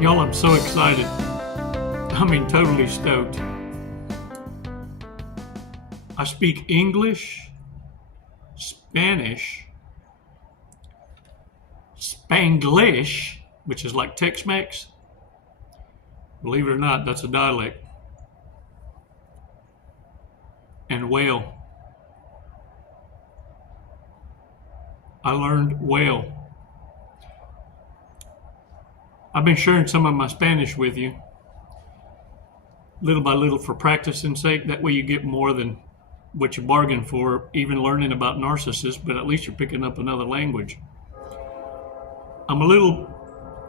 Y'all, I'm so excited. I mean, totally stoked. I speak English, Spanish, Spanglish, which is like Tex-Mex. Believe it or not, that's a dialect. And Whale. I learned Whale. I've been sharing some of my Spanish with you, little by little for practicing sake. That way you get more than what you bargained for, even learning about narcissists, but at least you're picking up another language. I'm a little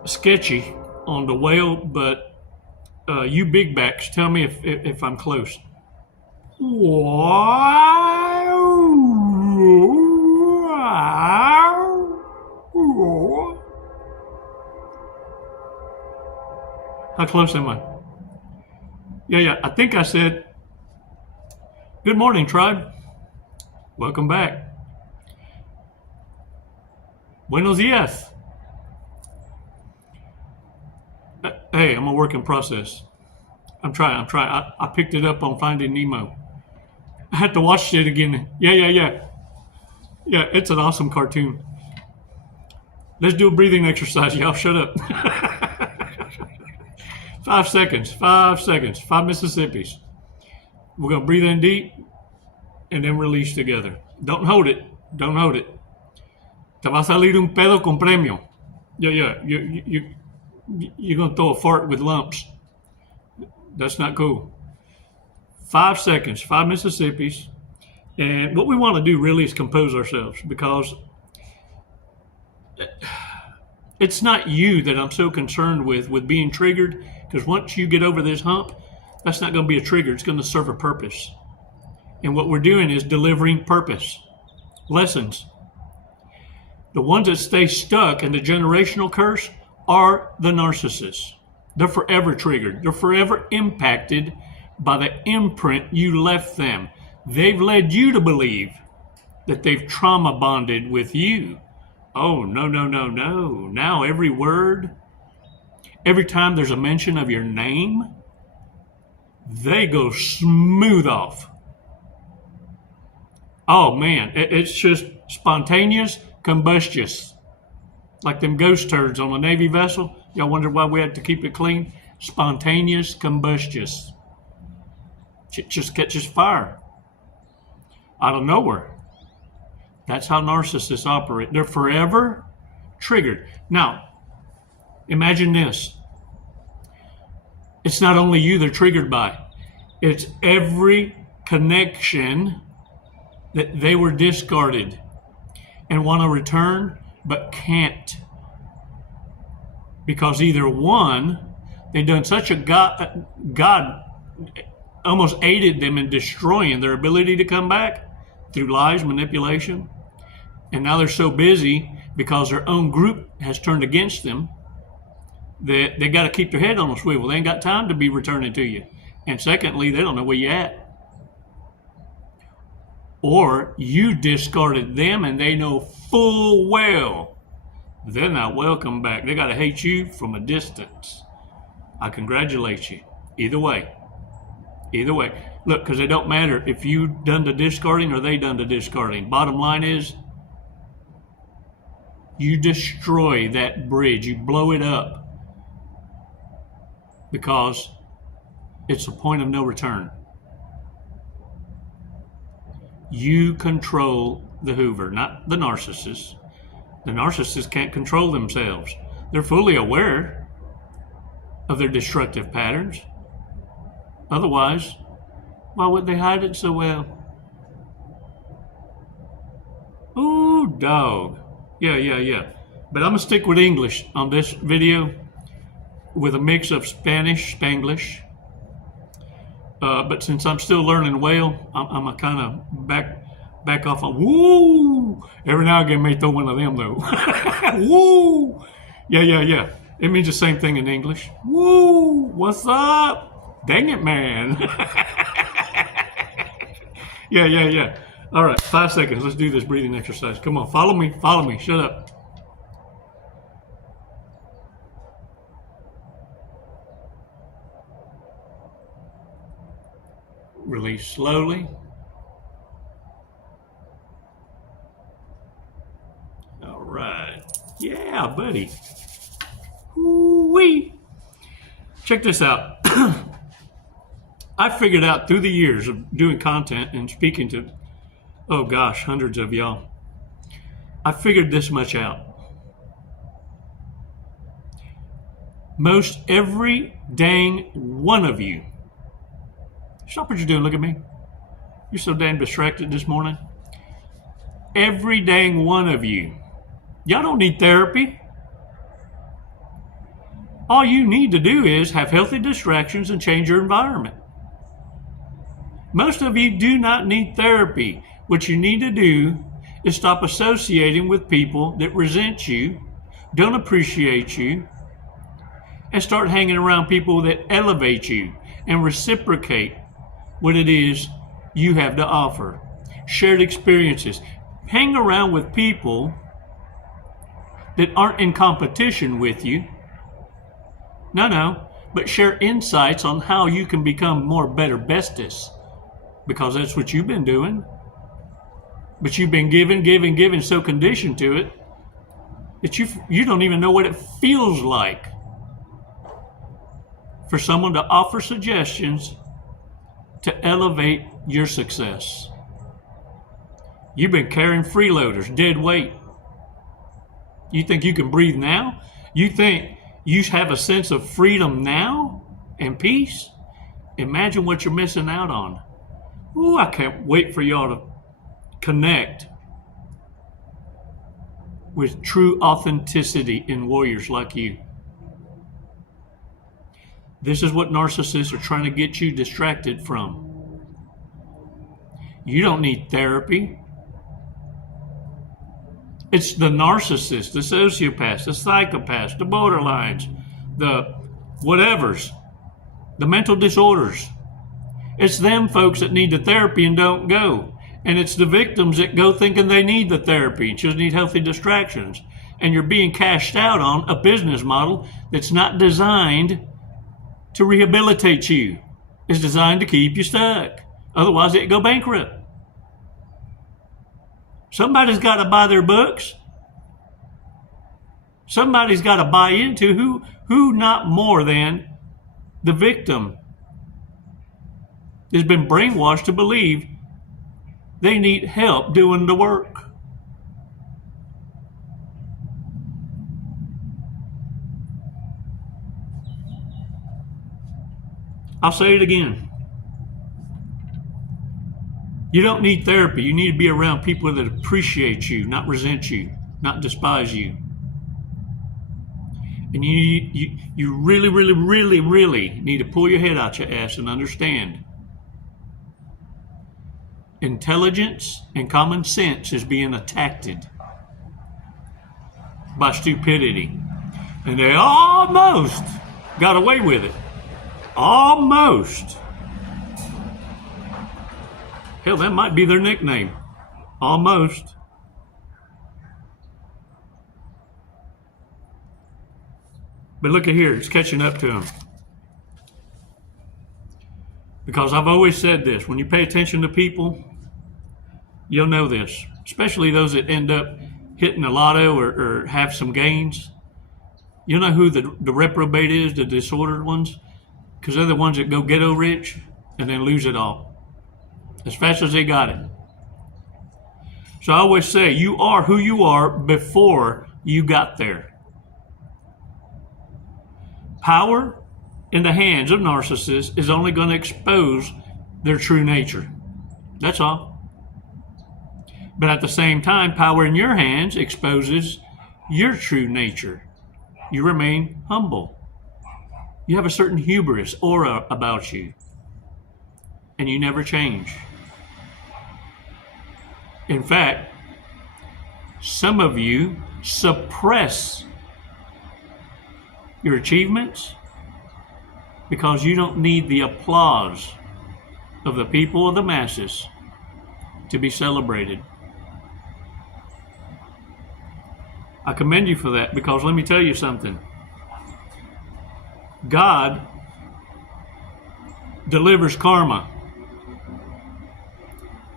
sketchy on the Whale, but you big backs, tell me if I'm close. How close am I? Yeah, I think I said, good morning, tribe. Welcome back. Buenos dias. Hey, I'm a work in process. I'm trying. I picked it up on Finding Nemo. I had to watch it again. Yeah, it's an awesome cartoon. Let's do a breathing exercise, y'all. Shut up. 5 seconds. 5 Mississippis. We're going to breathe in deep and then release together. Don't hold it. Te va a salir un pedo con premio. Yeah. You're going to throw a fart with lumps. That's not cool. 5 seconds. 5 Mississippis. And what we want to do really is compose ourselves, because it's not you that I'm so concerned with being triggered, because once you get over this hump, that's not going to be a trigger. It's going to serve a purpose. And what we're doing is delivering purpose, lessons. The ones that stay stuck in the generational curse are the narcissists. They're forever triggered. They're forever impacted by the imprint you left them. They've led you to believe that they've trauma bonded with you. Oh, no. Now every word, every time there's a mention of your name, they go smooth off. Oh man, it's just spontaneous, combustious. Like them ghost turds on a Navy vessel. Y'all wonder why we had to keep it clean? Spontaneous, combustious. It just catches fire out of nowhere. That's how narcissists operate. They're forever triggered. Now, imagine this. It's not only you they're triggered by. It's every connection that they were discarded and want to return but can't. Because either one, they've done such a God almost aided them in destroying their ability to come back through lies, manipulation. And now they're so busy because their own group has turned against them that they got to keep their head on a swivel. They ain't got time to be returning to you. And secondly, they don't know where you're at. Or you discarded them and they know full well they're not welcome back. They got to hate you from a distance. I congratulate you. Either way. Look, because it don't matter if you done the discarding or they done the discarding. Bottom line is, you destroy that bridge. You blow it up. Because it's a point of no return. You control the Hoover, not the narcissist. The narcissists can't control themselves. They're fully aware of their destructive patterns. Otherwise, why would they hide it so well? Ooh, dog. Yeah. But I'm going to stick with English on this video with a mix of Spanish, Spanglish. But since I'm still learning Whale, I'm a kind of back off on woo. Every now and again, may throw one of them though. Woo. Yeah. It means the same thing in English. Woo. What's up? Dang it, man. Yeah. All right, 5 seconds. Let's do this breathing exercise. Come on, follow me. Shut up. Release slowly. All right. Yeah, buddy. Woo-wee. Check this out. I figured out through the years of doing content and speaking to, oh gosh, hundreds of y'all. I figured this much out. Most every dang one of you, stop what you're doing, look at me. You're so damn distracted this morning. Every dang one of you, y'all don't need therapy. All you need to do is have healthy distractions and change your environment. Most of you do not need therapy. What you need to do is stop associating with people that resent you, don't appreciate you, and start hanging around people that elevate you and reciprocate what it is you have to offer. Shared experiences. Hang around with people that aren't in competition with you. No, but share insights on how you can become more better besties, because that's what you've been doing. But you've been giving, so conditioned to it that you don't even know what it feels like for someone to offer suggestions to elevate your success. You've been carrying freeloaders, dead weight. You think you can breathe now? You think you have a sense of freedom now and peace? Imagine what you're missing out on. Ooh, I can't wait for y'all to connect with true authenticity in warriors like you. This is what narcissists are trying to get you distracted from. You don't need therapy. It's the narcissist, the sociopath, the psychopath, the borderlines, the whatevers, the mental disorders. It's them folks that need the therapy and don't go. And it's the victims that go thinking they need the therapy, just need healthy distractions. And you're being cashed out on a business model that's not designed to rehabilitate you. It's designed to keep you stuck. Otherwise, it'd go bankrupt. Somebody's got to buy their books. Somebody's got to buy into who not more than the victim has been brainwashed to believe they need help doing the work. I'll say it again. You don't need therapy. You need to be around people that appreciate you, not resent you, not despise you. And you really, really, really, really need to pull your head out your ass and understand intelligence and common sense is being attacked by stupidity. And they almost got away with it. Almost. Hell, that might be their nickname. Almost. But look at here, it's catching up to them. Because I've always said this, when you pay attention to people, you'll know this, especially those that end up hitting the lotto or have some gains. You'll know who the reprobate is, the disordered ones, because they're the ones that go ghetto rich and then lose it all as fast as they got it. So I always say, you are who you are before you got there. Power in the hands of narcissists is only going to expose their true nature. That's all. But at the same time, power in your hands exposes your true nature. You remain humble. You have a certain hubris, aura about you. And you never change. In fact, some of you suppress your achievements because you don't need the applause of the people of the masses to be celebrated. I commend you for that, because let me tell you something. God delivers karma.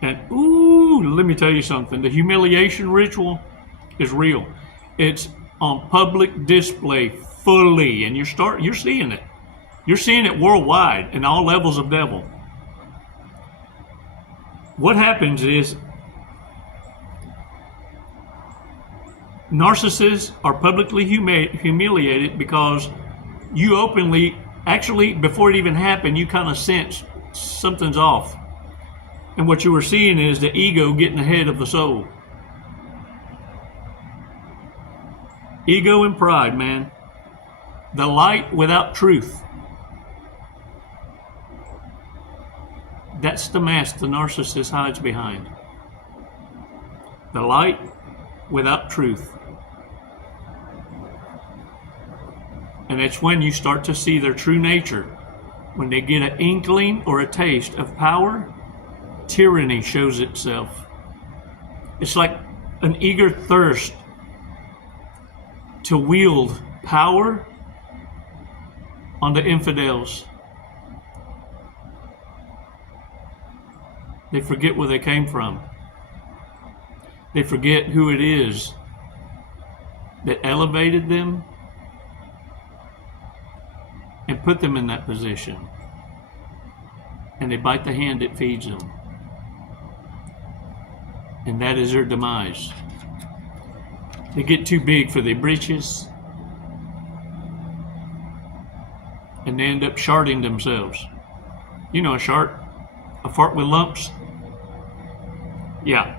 And ooh, let me tell you something. The humiliation ritual is real. It's on public display fully, and you're seeing it. You're seeing it worldwide in all levels of devil. What happens is narcissists are publicly humiliated because you openly, actually, before it even happened, you kind of sense something's off. And what you were seeing is the ego getting ahead of the soul. Ego and pride, man. The light without truth. That's the mask the narcissist hides behind. The light without truth. And it's when you start to see their true nature. When they get an inkling or a taste of power, tyranny shows itself. It's like an eager thirst to wield power on the infidels. They forget where they came from. They forget who it is that elevated them and put them in that position. And they bite the hand that feeds them. And that is their demise. They get too big for their britches, and they end up sharting themselves. You know a shart? A fart with lumps? Yeah.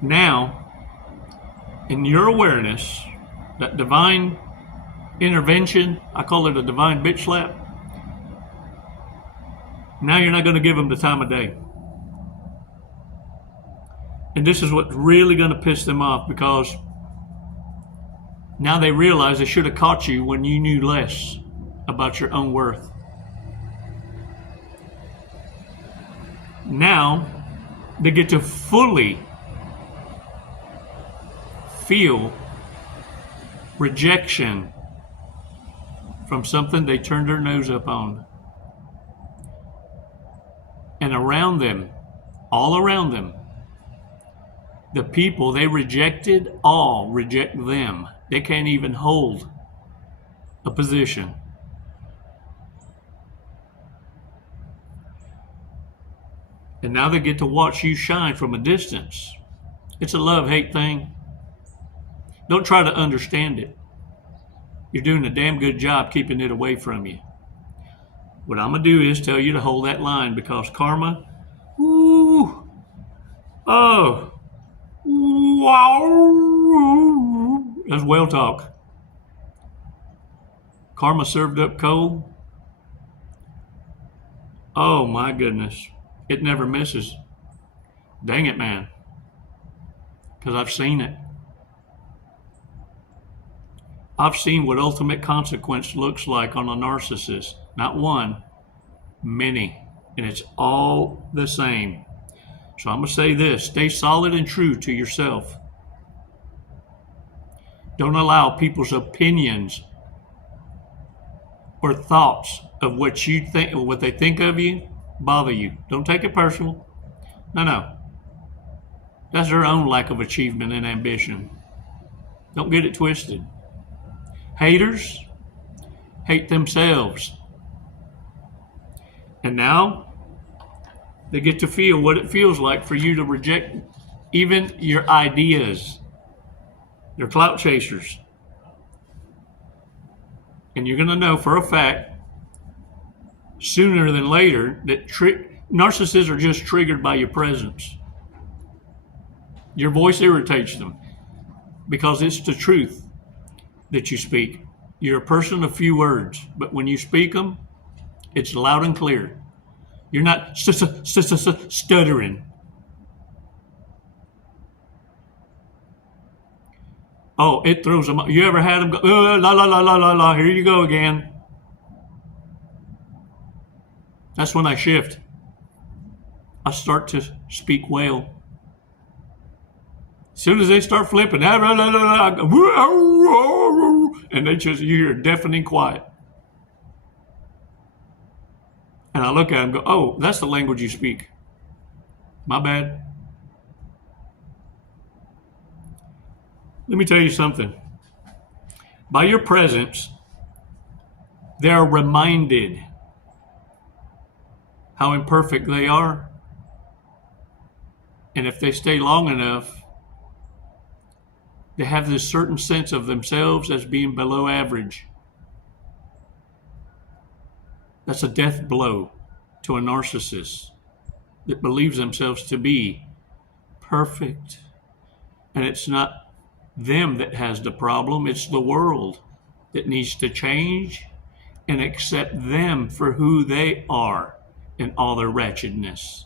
Now, in your awareness, that divine intervention, I call it a divine bitch slap, now you're not going to give them the time of day. And this is what's really going to piss them off, because now they realize they should have caught you when you knew less about your own worth. Now they get to fully feel rejection from something they turned their nose up on. And around them, all around them, the people they rejected all reject them. They can't even hold a position. And now they get to watch you shine from a distance. It's a love-hate thing. Don't try to understand it. You're doing a damn good job keeping it away from you. What I'm going to do is tell you to hold that line, because karma, ooh, oh, wow, that's well talk. Karma served up cold. Oh my goodness. It never misses. Dang it, man. Because I've seen it. I've seen what ultimate consequence looks like on a narcissist. Not one, many. And it's all the same. So I'm going to say this. Stay solid and true to yourself. Don't allow people's opinions or thoughts of what you think, or what they think of you, bother you. Don't take it personal. No. That's their own lack of achievement and ambition. Don't get it twisted. Haters hate themselves. And now they get to feel what it feels like for you to reject even your ideas. They're clout chasers. And you're going to know for a fact, sooner than later, that narcissists are just triggered by your presence. Your voice irritates them because it's the truth that you speak. You're a person of few words, but when you speak them, it's loud and clear. You're not stuttering. Oh, it throws them. You ever had them go, la, la, la, la, la, la, here you go again. That's when I shift. I start to speak well. As soon as they start flipping, and they just, you hear deafening quiet. And I look at him and go, oh, that's the language you speak. My bad. Let me tell you something. By your presence, they are reminded how imperfect they are. And if they stay long enough, they have this certain sense of themselves as being below average. That's a death blow to a narcissist that believes themselves to be perfect. And it's not them that has the problem, it's the world that needs to change and accept them for who they are in all their wretchedness,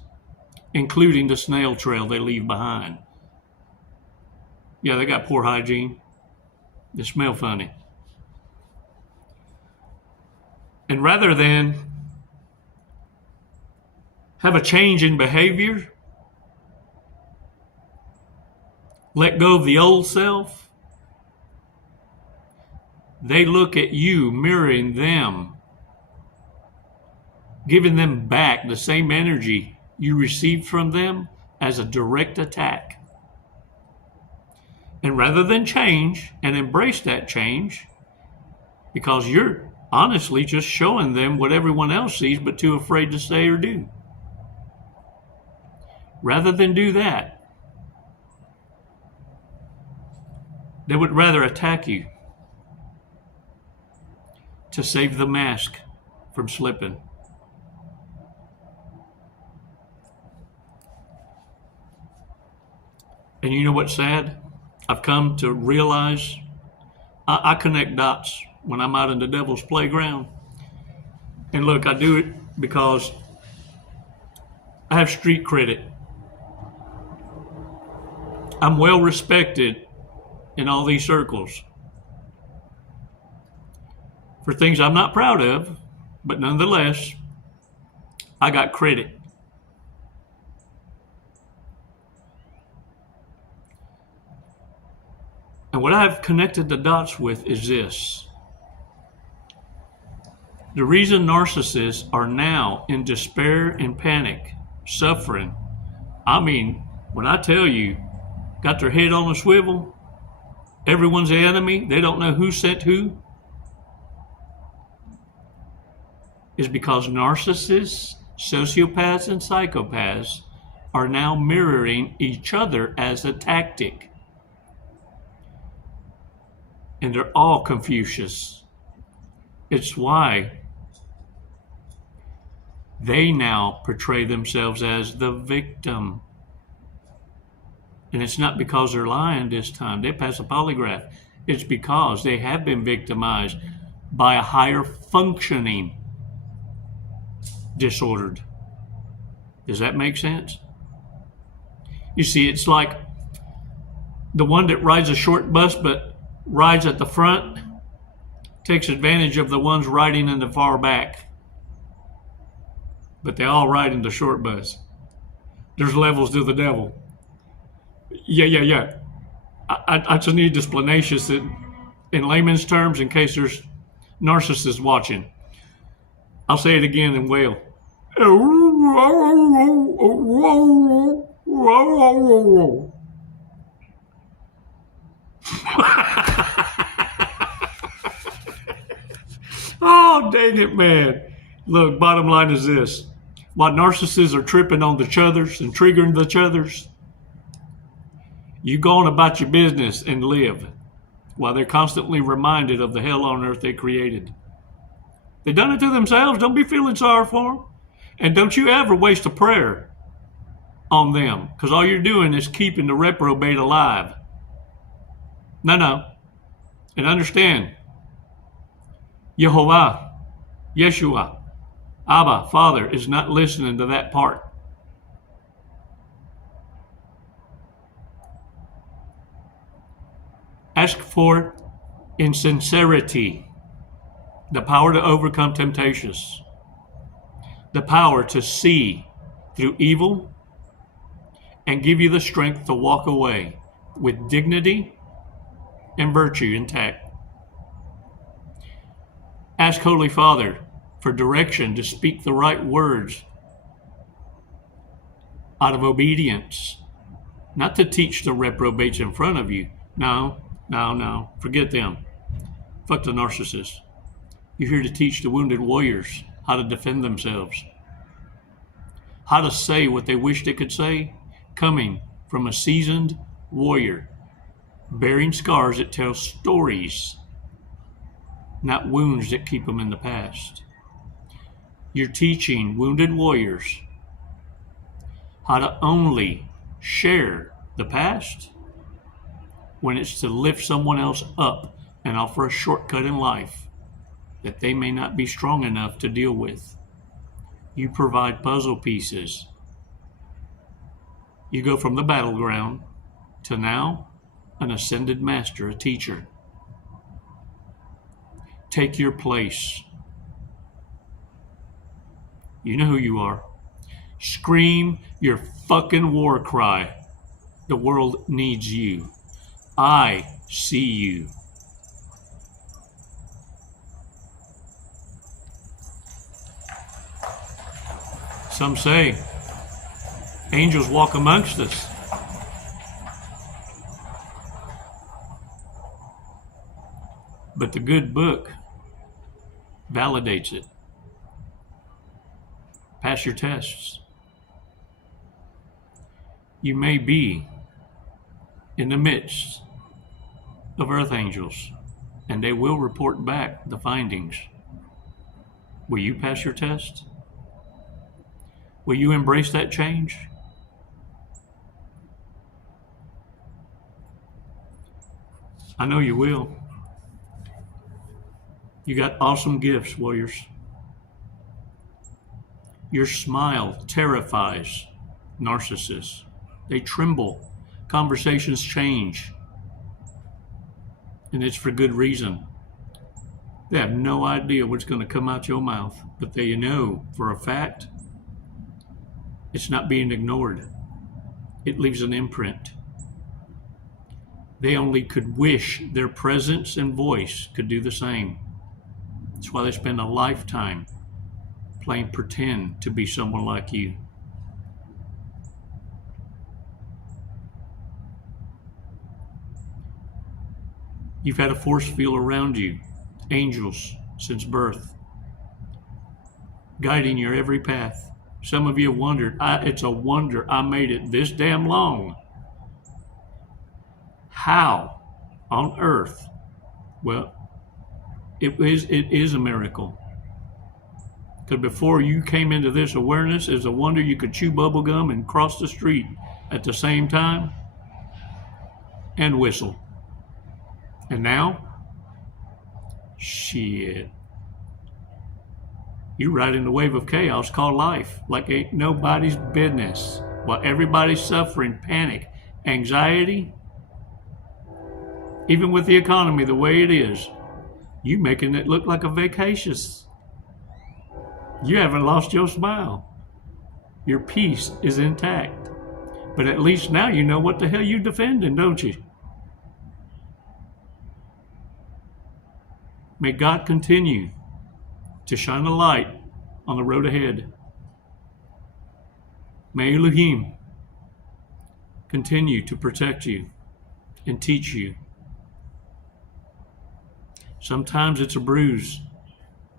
including the snail trail they leave behind. Yeah, they got poor hygiene. They smell funny. And rather than have a change in behavior, let go of the old self, they look at you mirroring them, giving them back the same energy you received from them as a direct attack. And rather than change and embrace that change, because you're honestly just showing them what everyone else sees but too afraid to say or do. Rather than do that, they would rather attack you to save the mask from slipping. And you know what's sad? I've come to realize I connect dots when I'm out in the devil's playground. And look, I do it because I have street credit. I'm well respected in all these circles for things I'm not proud of, but nonetheless, I got credit. And what I've connected the dots with is this. The reason narcissists are now in despair and panic, suffering, I mean, when I tell you, got their head on a swivel, everyone's the enemy, they don't know who sent who, is because narcissists, sociopaths, and psychopaths are now mirroring each other as a tactic. And they're all Confucius. It's why they now portray themselves as the victim. And it's not because they're lying this time. They pass a polygraph. It's because they have been victimized by a higher functioning disordered. Does that make sense? You see, it's like the one that rides a short bus but rides at the front takes advantage of the ones riding in the far back. But they all ride in the short bus. There's levels to the devil. Yeah. I just need explanations that, in layman's terms, in case there's narcissists watching. I'll say it again in Whale. Oh, dang it, man. Look, bottom line is this. While narcissists are tripping on the others and triggering the others, you go on about your business and live while they're constantly reminded of the hell on earth they created. They done it to themselves. Don't be feeling sorry for them. And don't you ever waste a prayer on them, because all you're doing is keeping the reprobate alive. No. And understand, Yehovah, Yeshua, Abba, Father, is not listening to that part. Ask for in sincerity the power to overcome temptations, the power to see through evil, and give you the strength to walk away with dignity and virtue intact. Ask Holy Father for direction, to speak the right words out of obedience, not to teach the reprobates in front of you. No, forget them. Fuck the narcissist. You're here to teach the wounded warriors how to defend themselves, how to say what they wish they could say, coming from a seasoned warrior, bearing scars that tell stories, not wounds that keep them in the past. You're teaching wounded warriors how to only share the past when it's to lift someone else up and offer a shortcut in life that they may not be strong enough to deal with. You provide puzzle pieces. You go from the battleground to now an ascended master, a teacher. Take your place. You know who you are. Scream your fucking war cry. The world needs you. I see you. Some say angels walk amongst us. But the good book validates it. Pass your tests. You may be in the midst of earth angels, and they will report back the findings. Will you pass your test? Will you embrace that change? I know you will. You got awesome gifts, warriors. Your smile terrifies narcissists. They tremble. Conversations change. And it's for good reason. They have no idea what's going to come out your mouth, but they know for a fact it's not being ignored. It leaves an imprint. They only could wish their presence and voice could do the same. That's why they spend a lifetime playing pretend to be someone like you. You've had a force field around you, angels, since birth, guiding your every path. Some of you have wondered, it's a wonder I made it this damn long. How on earth? Well, it is a miracle. Because before you came into this awareness, it's a wonder you could chew bubble gum and cross the street at the same time and whistle. And now, shit. You ride in the wave of chaos called life like ain't nobody's business. While everybody's suffering panic, anxiety, even with the economy the way it is, you making it look like a vacation. You haven't lost your smile. Your peace is intact. But at least now you know what the hell you're defending, don't you? May God continue to shine a light on the road ahead. May Elohim continue to protect you and teach you. Sometimes it's a bruise,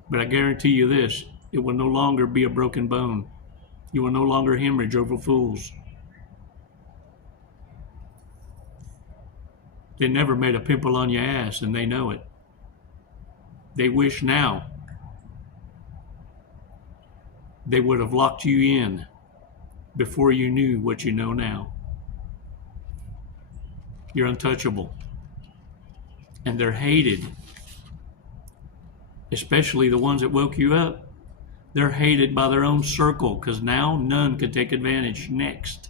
but I guarantee you this, it will no longer be a broken bone. You will no longer hemorrhage over fools. They never made a pimple on your ass, and they know it. They wish now they would have locked you in before you knew what you know now. You're untouchable. And they're hated, especially the ones that woke you up. They're hated by their own circle because now none can take advantage next.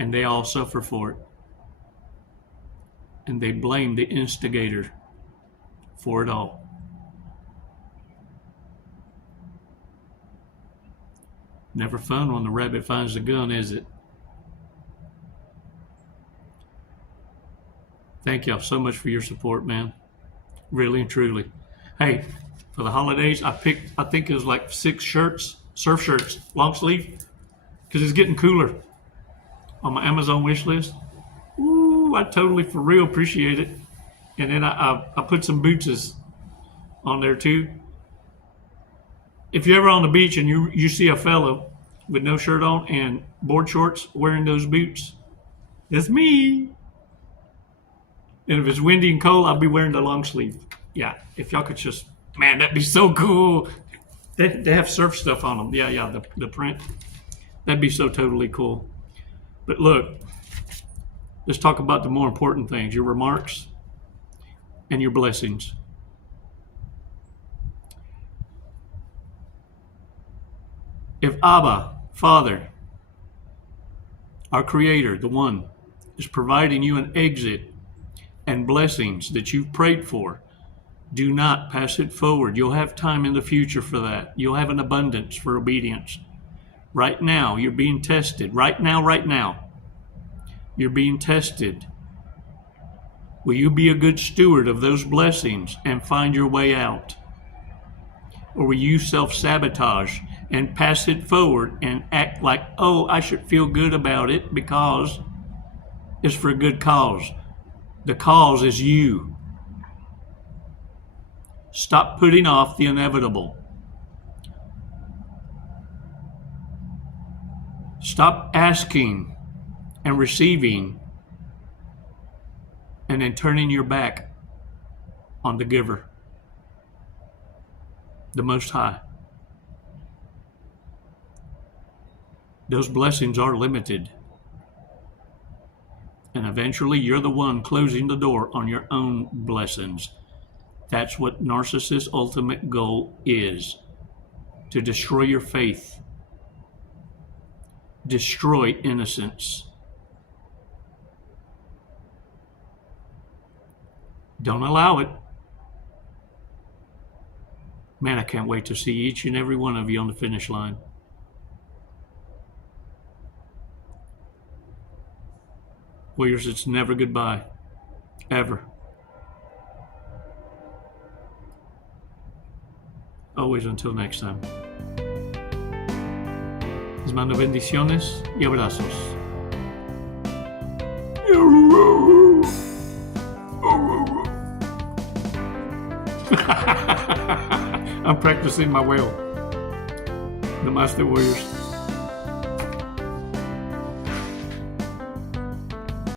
And they all suffer for it. And they blame the instigator for it all. Never fun when the rabbit finds the gun, is it? Thank y'all so much for your support, man. really and truly. Hey, for the holidays, I think it was like 6 shirts, surf shirts, long sleeve, because it's getting cooler on my Amazon wish list. Ooh, I totally, for real, appreciate it. And then I put some boots on there too. If you're ever on the beach and you see a fellow with no shirt on and board shorts wearing those boots, it's me. And if it's windy and cold, I'll be wearing the long sleeve. Yeah, if y'all could just, man, that'd be so cool. They have surf stuff on them. Yeah, the print. That'd be so totally cool. But look, let's talk about the more important things, your remarks and your blessings. If Abba, Father, our Creator, the One, is providing you an exit and blessings that you've prayed for, do not pass it forward. You'll have time in the future for that. You'll have an abundance for obedience. Right now, you're being tested. Right now, you're being tested. Will you be a good steward of those blessings and find your way out? Or will you self-sabotage and pass it forward and act like, oh, I should feel good about it because it's for a good cause? The cause is you. Stop putting off the inevitable. Stop asking and receiving and then turning your back on the giver, the Most High. Those blessings are limited. And eventually you're the one closing the door on your own blessings. That's what Narcissist's ultimate goal is. To destroy your faith. Destroy innocence. Don't allow it. Man, I can't wait to see each and every one of you on the finish line. Warriors, it's never goodbye. Ever. Always until next time. Les mando bendiciones y abrazos. I'm practicing my whale. Namaste, warriors.